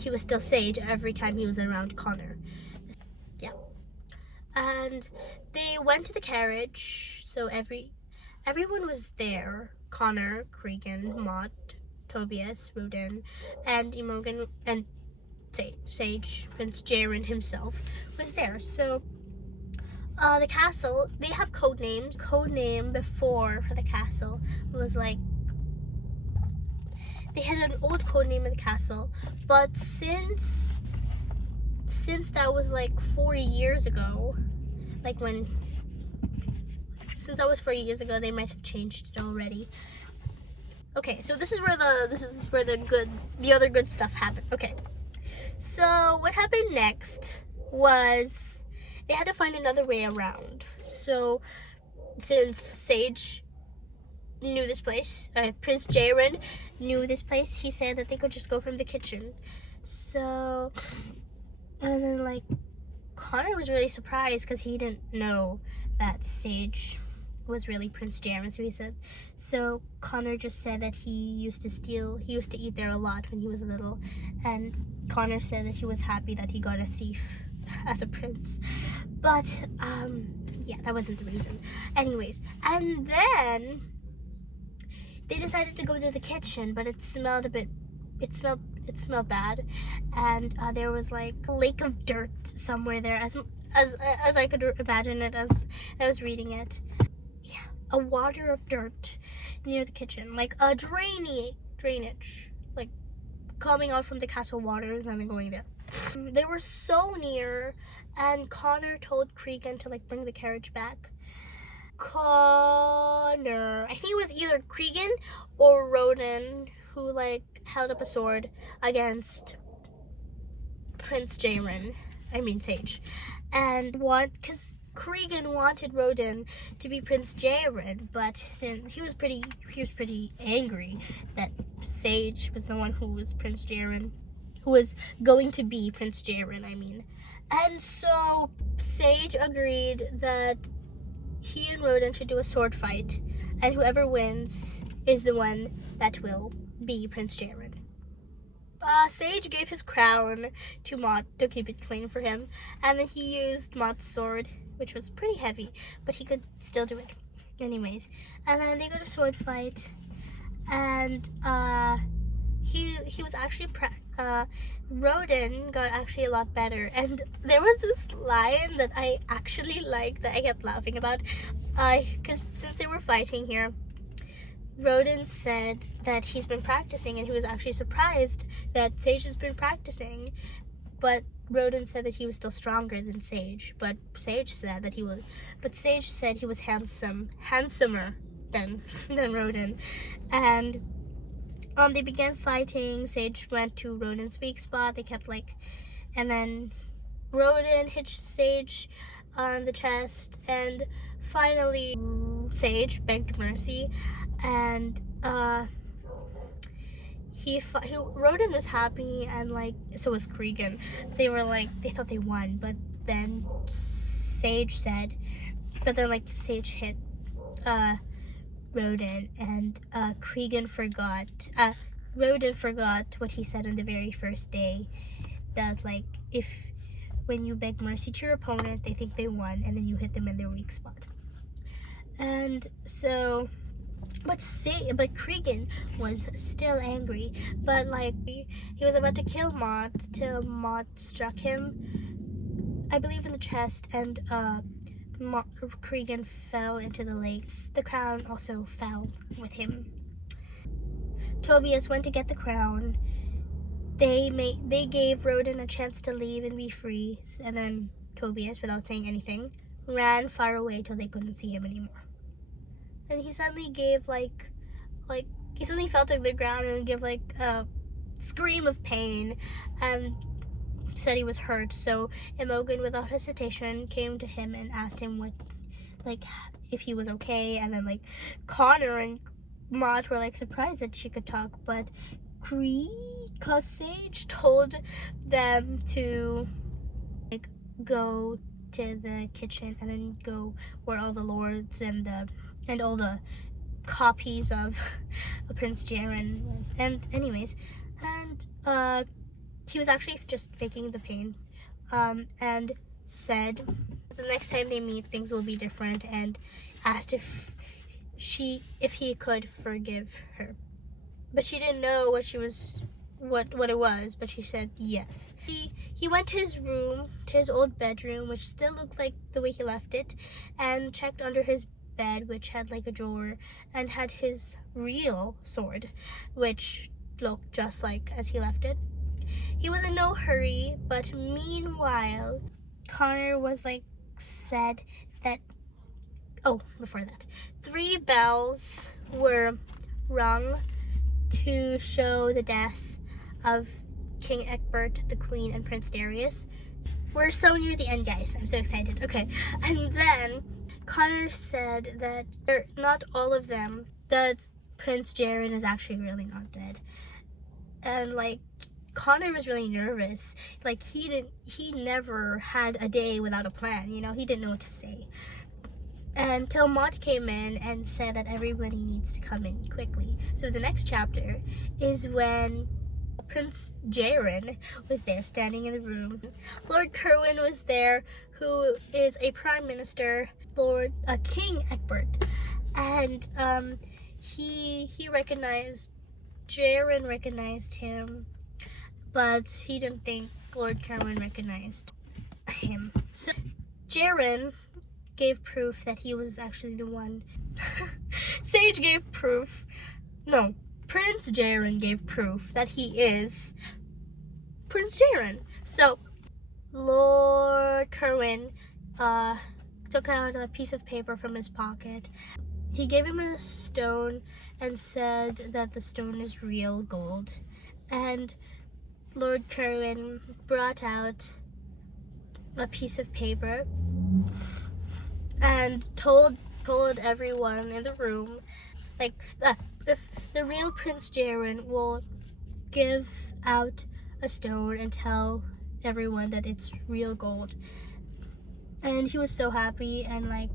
he was still Sage every time he was around Connor. Yeah. And they went to the carriage, so everyone was there. Connor, Cregan, Mott, Tobias, Roden, and Imogen, and Sage, Prince Jaren himself was there. So the castle, they have code names. Code name before for the castle was like, they had an old code name in the castle, but since that was like 4 years ago, since that was 4 years ago, they might have changed it already. Okay, so this is where the other good stuff happened. Okay, so what happened next was they had to find another way around. So since Sage knew this place, Prince Jaren knew this place, he said that they could just go from the kitchen. So, and then like Connor was really surprised because he didn't know that Sage was really Prince Jaron. So Connor just said that he used to eat there a lot when he was little, and Connor said that he was happy that he got a thief as a prince. But yeah, that wasn't the reason. Anyways, and then they decided to go to the kitchen, but it smelled bad, and there was like a lake of dirt somewhere there, as I could imagine it as I was reading it. Yeah, a water of dirt near the kitchen, like a drainage, like coming out from the castle waters and then going there. They were so near, and Connor told Cregan to like bring the carriage back. Connor, I think it was either Cregan or Roden who like held up a sword against Prince Jaron. I mean Sage, and because Cregan wanted Roden to be Prince Jaron, but since he was pretty angry that Sage was the one who was Prince Jaron, who was going to be Prince Jaron. I mean, and so Sage agreed that he and Roden should do a sword fight, and whoever wins is the one that will be Prince Jaron. Sage gave his crown to Mott to keep it clean for him, and then he used Mott's sword, which was pretty heavy, but he could still do it. Anyways, and then they go to sword fight, and he was actually Roden got actually a lot better, and there was this line that I actually liked that I kept laughing about, because since they were fighting here, Roden said that he's been practicing, and he was actually surprised that Sage has been practicing, but Roden said that he was still stronger than Sage, but Sage said he was handsomer than Roden, and they began fighting. Sage went to Roden's weak spot. They kept and then Roden hit Sage on the chest, and finally Sage begged mercy, and Roden was happy, and so was Cregan. They thought they won, but then Sage hit Roden, and Cregan forgot. Roden forgot what he said on the very first day, that when you beg mercy to your opponent, they think they won, and then you hit them in their weak spot. And so, but Cregan was still angry, but he was about to kill Mott till Mott struck him, I believe, in the chest, and Cregan fell into the lake. The crown also fell with him. Tobias went to get the crown. They gave Roden a chance to leave and be free, and then Tobias, without saying anything, ran far away till they couldn't see him anymore. And he suddenly gave he suddenly fell to the ground and gave a scream of pain, and said he was hurt. So Imogen, without hesitation, came to him and asked him if he was okay. And then Connor and Mott were surprised that she could talk, but cause Sage told them to go to the kitchen and then go where all the lords and all the copies of Prince Jaron was. And anyways, and he was actually just faking the pain, and said the next time they meet things will be different, and asked if he could forgive her. But she didn't know what it was, but she said yes. He went to his room, to his old bedroom, which still looked like the way he left it, and checked under his bed, which had a drawer, and had his real sword, which looked just like as he left it. He was in no hurry, but meanwhile, Connor was said that, before that, 3 bells were rung to show the death of King Egbert, the Queen, and Prince Darius. We're so near the end, guys. I'm so excited. Okay, and then Connor said that, not all of them, that Prince Jaron is actually really not dead. And Connor was really nervous. He never had a day without a plan, he didn't know what to say. until Mott came in and said that everybody needs to come in quickly. So the next chapter is when Prince Jaren was there standing in the room. Lord Kerwin was there, who is a prime minister, King Egbert. And Jaren recognized him, but he didn't think Lord Kerwin recognized him. So Jaren gave proof that he was actually the one. Sage gave proof. No, Prince Jaren gave proof that he is Prince Jaren. So Lord Kerwin took out a piece of paper from his pocket. He gave him a stone and said that the stone is real gold. And Lord Kerwin brought out a piece of paper and told everyone in the room, like, if the real Prince Jaren will give out a stone and tell everyone that it's real gold. And he was so happy, and like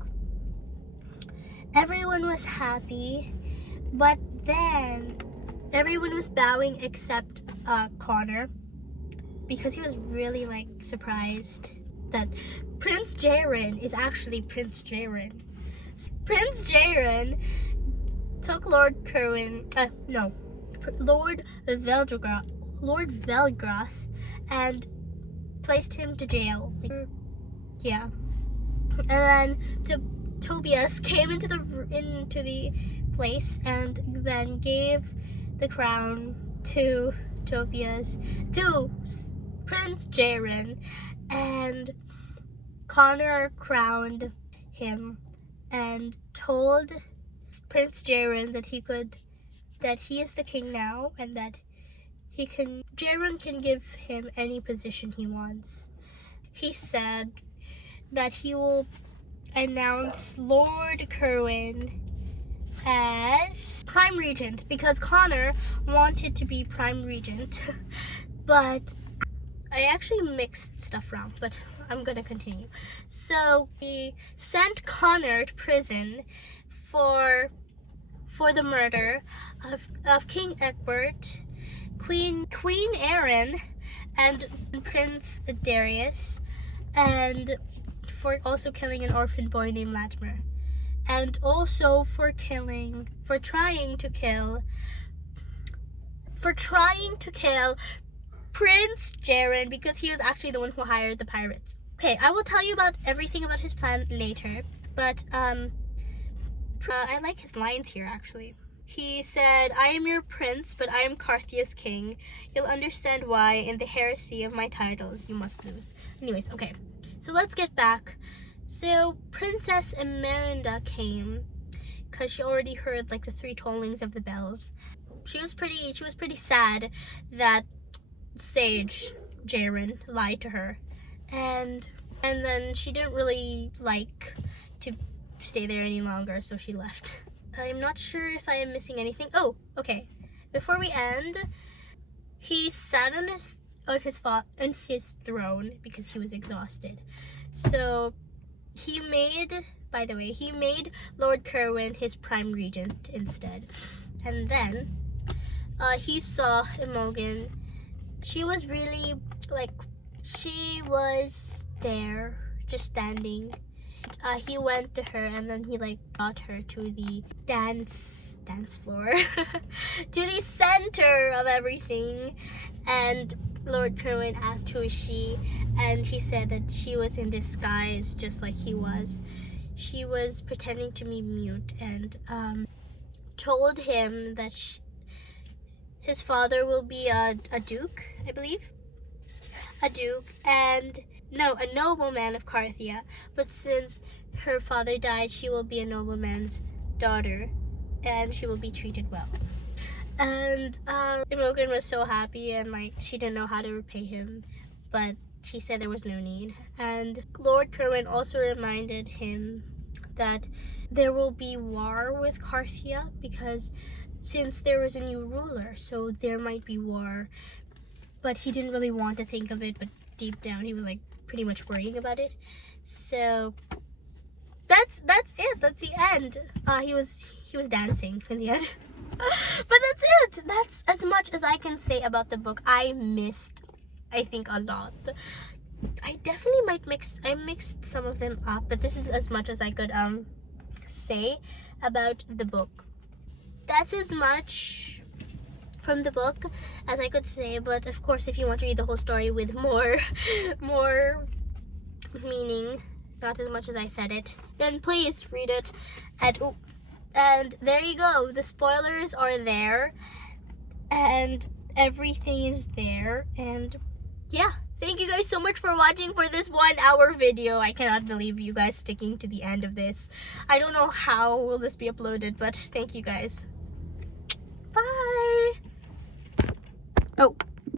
everyone was happy, but then everyone was bowing except Connor, because he was really like surprised that Prince Jaren is actually Prince Jaren. Prince Jaren took Lord Velgrath and placed him to jail. Yeah. And then Tobias came into the place and then gave the crown to Prince Jaren, and Connor crowned him and told Prince Jaren that he is the king now, and that Jaren can give him any position he wants. He said that he will announce Lord Kerwin as Prime Regent, because Connor wanted to be Prime Regent. But I actually mixed stuff wrong, but I'm gonna continue. So he sent Connor to prison for the murder of King Egbert, Queen Erin, and Prince Darius, and for also killing an orphan boy named Latimer, and also for trying to kill Prince Jaren, because he was actually the one who hired the pirates. Okay, I will tell you about everything about his plan later, but I like his lines here actually. He said, "I am your prince, but I am Carthia's king. You'll understand why in the heresy of my titles you must lose." Anyways, okay. So let's get back. So Princess Emerenda came because she already heard like the 3 tollings of the bells. She was pretty sad that Sage Jaren lied to her, and then she didn't really like to stay there any longer, so she left. I'm not sure if I am missing anything. Oh, okay. Before we end, he sat on his throne because he was exhausted. So he made Lord Kerwin his prime regent instead. And then he saw Imogen. She was really she was there just standing. He went to her and then he brought her to the dance floor, to the center of everything. And Lord Kerwin asked, "Who is she?" And he said that she was in disguise, just like he was. She was pretending to be mute, and told him that his father will be a duke, I believe. A duke, and no, a nobleman of Carthia. But since her father died, she will be a nobleman's daughter, and she will be treated well. And Imogen was so happy, and she didn't know how to repay him, but she said there was no need. And Lord Kerwin also reminded him that there will be war with Carthia, because since there was a new ruler, so there might be war. But he didn't really want to think of it, but deep down he was pretty much worrying about it. So that's it. That's the end. He was dancing in the end. But that's it. That's as much as I can say about the book. I think a lot. I definitely I mixed some of them up, but this is as much as I could say about the book. That's as much from the book as I could say, but of course if you want to read the whole story with more meaning, not as much as I said it, then please read it. And there you go. The spoilers are there and everything is there. And yeah, thank you guys so much for watching for this 1 hour video. I cannot believe you guys sticking to the end of this. I don't know how will this be uploaded, but thank you guys. Bye. Oh.